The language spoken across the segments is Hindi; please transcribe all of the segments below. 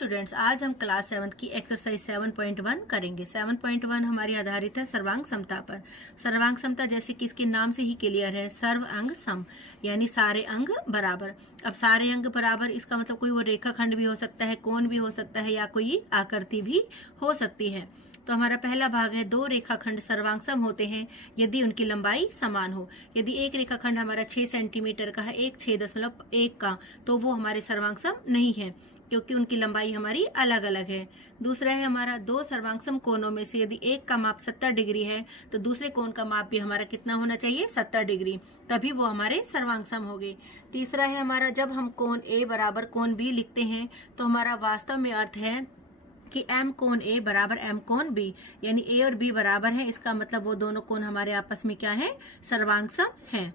स्टूडेंट्स, आज हम क्लास 7 की एक्सरसाइज 7.1 करेंगे। 7.1 हमारी आधारित है सर्वांग समता पर। सर्वांग समता जैसे कि इसके नाम से ही क्लियर है, सर्व अंग सम, यानी सारे अंग बराबर। अब सारे अंग बराबर इसका मतलब कोई वो रेखाखंड भी हो सकता है, कोण भी हो सकता है, या कोई आकृति भी हो सकती है। तो हमारा पहला भाग है, दो रेखाखंड सर्वांग सम होते हैं यदि उनकी लंबाई समान हो। यदि एक रेखाखंड हमारा 6 सेंटीमीटर का है, एक 6.1 का, तो वो हमारे सर्वांग सम नहीं है क्योंकि उनकी लंबाई हमारी अलग अलग है। दूसरा है हमारा, दो सर्वांगसम कोणों में से यदि एक का माप 70 डिग्री है तो दूसरे कोण का माप भी हमारा कितना होना चाहिए, 70 डिग्री, तभी वो हमारे सर्वांगसम हो गए। तीसरा है हमारा, जब हम कोण ए बराबर कोण बी लिखते हैं तो हमारा वास्तव में अर्थ है कि m कोण ए बराबर m कोण बी, यानी a और b बराबर है। इसका मतलब वो दोनों कोण हमारे आपस में क्या है, सर्वांगसम है।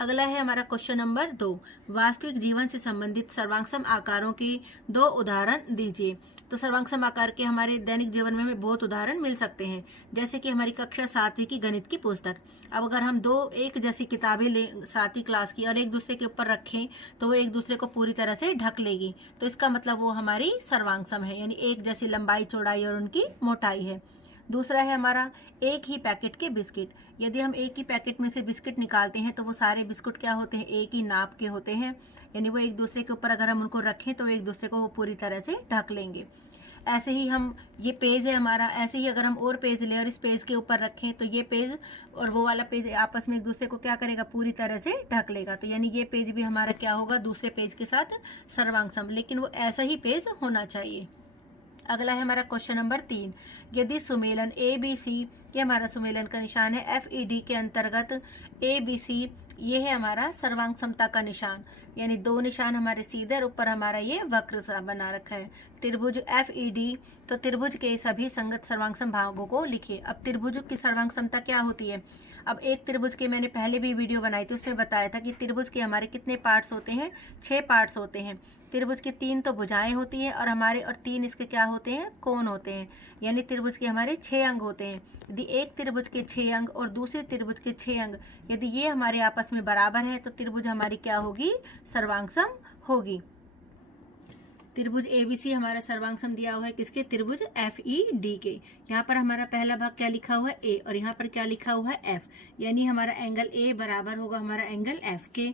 अगला है हमारा क्वेश्चन नंबर 2, वास्तविक जीवन से संबंधित सर्वांगसम आकारों के दो उदाहरण दीजिए। तो सर्वांगसम आकार के हमारे दैनिक जीवन में हमें बहुत उदाहरण मिल सकते हैं, जैसे कि हमारी कक्षा 7वीं की गणित की पुस्तक। अब अगर हम दो एक जैसी किताबें ले 7वीं क्लास की और एक दूसरे के ऊपर रखें तो वो एक दूसरे को पूरी तरह से ढक लेगी, तो इसका मतलब वो हमारी सर्वांगसम है, यानी एक जैसी लंबाई, चौड़ाई और उनकी मोटाई है। दूसरा है हमारा, एक ही पैकेट के बिस्किट। यदि हम एक ही पैकेट में से बिस्किट निकालते हैं तो वो सारे बिस्कुट क्या होते हैं, एक ही नाप के होते हैं, यानी वो एक दूसरे के ऊपर अगर हम उनको रखें तो एक दूसरे को वो पूरी तरह से ढक लेंगे। ऐसे ही हम, ये पेज है हमारा, ऐसे ही अगर हम और पेज लें और इस पेज के ऊपर रखें तो ये पेज और वो वाला पेज आपस में एक दूसरे को क्या करेगा, पूरी तरह से ढक लेगा। तो यानी ये पेज भी हमारा क्या होगा, दूसरे पेज के साथ सर्वांगसम, लेकिन वो ऐसा ही पेज होना चाहिए। अगला है हमारा क्वेश्चन नंबर 3, यदि सुमेलन ए बी सी, ये हमारा सुमेलन का निशान है, एफ ई डी के अंतर्गत ए बी सी, ये है हमारा सर्वांग समता का निशान, यानी दो निशान हमारे सीधे और ऊपर हमारा ये वक्र सा बना रखा है, त्रिभुज एफ ई डी। तो त्रिभुज के सभी संगत सर्वांगसम भागों को लिखिए। अब त्रिभुज की सर्वांग समता क्या होती है, अब एक त्रिभुज के मैंने पहले भी वीडियो बनाई थी, उसमें बताया था कि त्रिभुज के हमारे कितने पार्ट्स होते हैं, 6 पार्ट्स होते हैं। त्रिभुज की 3 तो भुजाएं होती हैं और हमारे, और 3 इसके क्या होते हैं, कोण होते हैं, यानी त्रिभुज के हमारे 6 अंग होते हैं। यदि एक त्रिभुज के 6 अंग और दूसरे त्रिभुज के 6 अंग यदि ये हमारे आपस में बराबर है तो त्रिभुज हमारी क्या होगी, सर्वांगसम होगी। त्रिभुज एबीसी हमारा सर्वांगसम दिया हुआ है किसके, त्रिभुज एफ ई डी के। यहाँ पर हमारा पहला भाग क्या लिखा हुआ है, ए, और यहाँ पर क्या लिखा हुआ है, एफ, यानी हमारा एंगल ए बराबर होगा हमारा एंगल एफ के,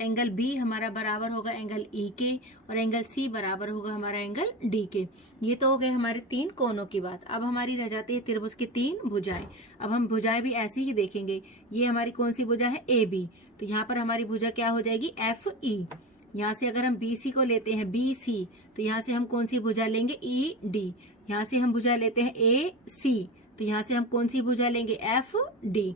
एंगल बी हमारा बराबर होगा एंगल ई के, और एंगल सी बराबर होगा हमारा एंगल डी के। ये तो हो गए हमारे 3 कोणों की बात। अब हमारी रह जाती है त्रिभुज की 3 भुजाएं। अब हम भुजाएं भी ऐसे ही देखेंगे। ये हमारी कौन सी भुजा है, ए बी, तो यहाँ पर हमारी भुजा क्या हो जाएगी, एफ ई। यहाँ से अगर हम बी सी को लेते हैं, बी सी, तो यहाँ से हम कौन सी भुजा लेंगे, ई डी। यहाँ से हम भुजा लेते हैं ए सी, तो यहाँ से हम कौन सी भुजा लेंगे, एफ डी।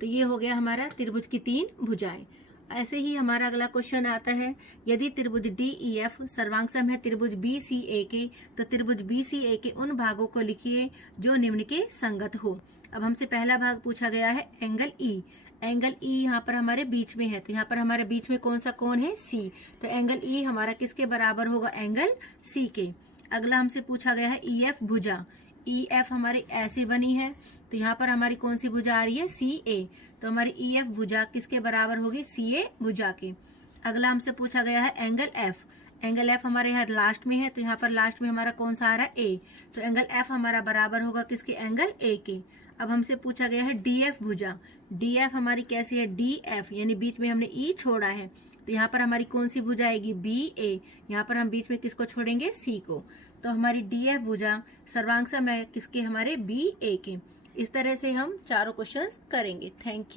तो ये हो गया हमारा त्रिभुज की 3 भुजाएं। ऐसे ही हमारा अगला क्वेश्चन आता है, यदि त्रिभुज डी ई एफ सर्वांगसम है त्रिभुज बी सी ए के, तो त्रिभुज बी सी ए के उन भागों को लिखिए जो निम्न के संगत हो। अब हमसे पहला भाग पूछा गया है एंगल ई। एंगल ई यहाँ पर हमारे बीच में है, तो यहाँ पर हमारे बीच में कौन सा कोण है, सी, तो एंगल ई हमारा किसके बराबर होगा, एंगल सी के। अगला हमसे पूछा गया है ई एफ भुजा। ई एफ हमारी ऐसी बनी है, तो यहाँ पर हमारी कौन सी भुजा आ रही है, सी ए, तो हमारी ई एफ भुजा किसके बराबर होगी, सी ए भुजा के। अगला हमसे पूछा गया है एंगल एफ। एंगल एफ हमारे यहाँ लास्ट में है, तो यहाँ पर लास्ट में हमारा कौन सा आ रहा है, ए, तो एंगल एफ हमारा बराबर होगा किसके, एंगल ए के। अब हमसे पूछा गया है डी एफ भुजा। डी एफ हमारी कैसी है, डी एफ, यानी बीच में हमने ई छोड़ा है, तो यहाँ पर हमारी कौन सी भुजा आएगी, बी ए, यहाँ पर हम बीच में किसको छोड़ेंगे, सी को। तो हमारी डी एफ भुजा सर्वांगसम है किसके, हमारे बी ए के। इस तरह से हम चारों क्वेश्चंस करेंगे। Thank you.